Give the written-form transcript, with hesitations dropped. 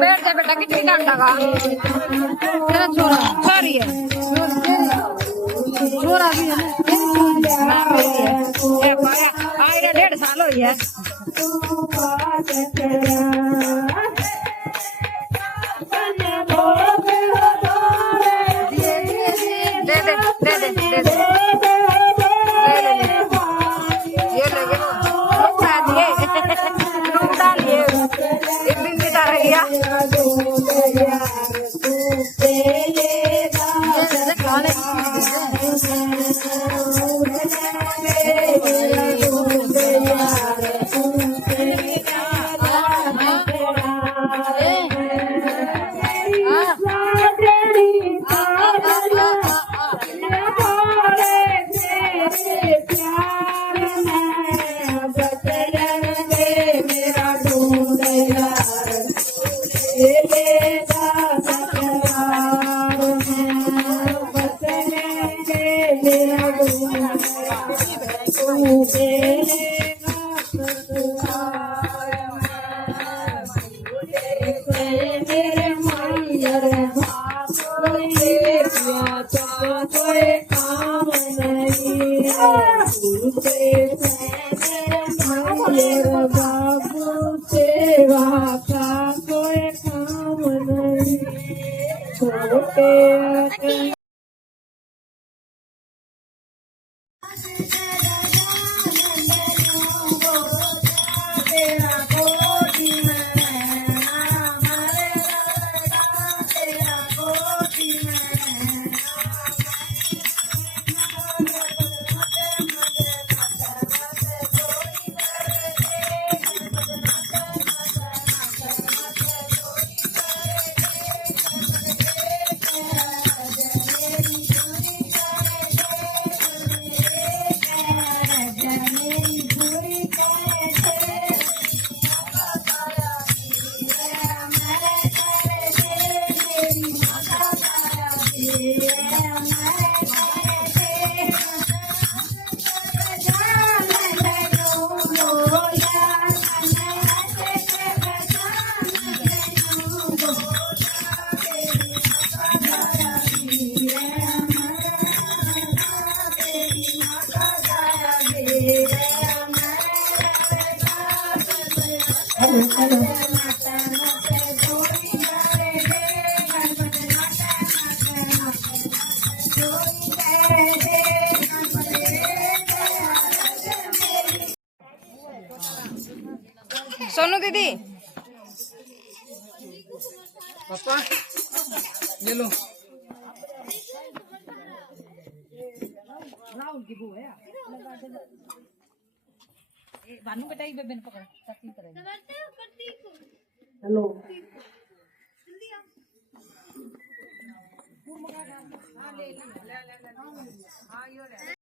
बैठ जा बेटा कितनी डंडा का तेरा छोरा छोरी है छोरा भी है ना आए 1.5 साल हो गया दे दे दे दे दे दे ये लगे बाबू सेवा का कोई काम नहीं छोटे सोनू दीदी पापा ये लो राहुल की बहू है भानु बेटा ही बेबे ने पकड़ा सचिन करेगा हेलो हां ले ले हां यो ले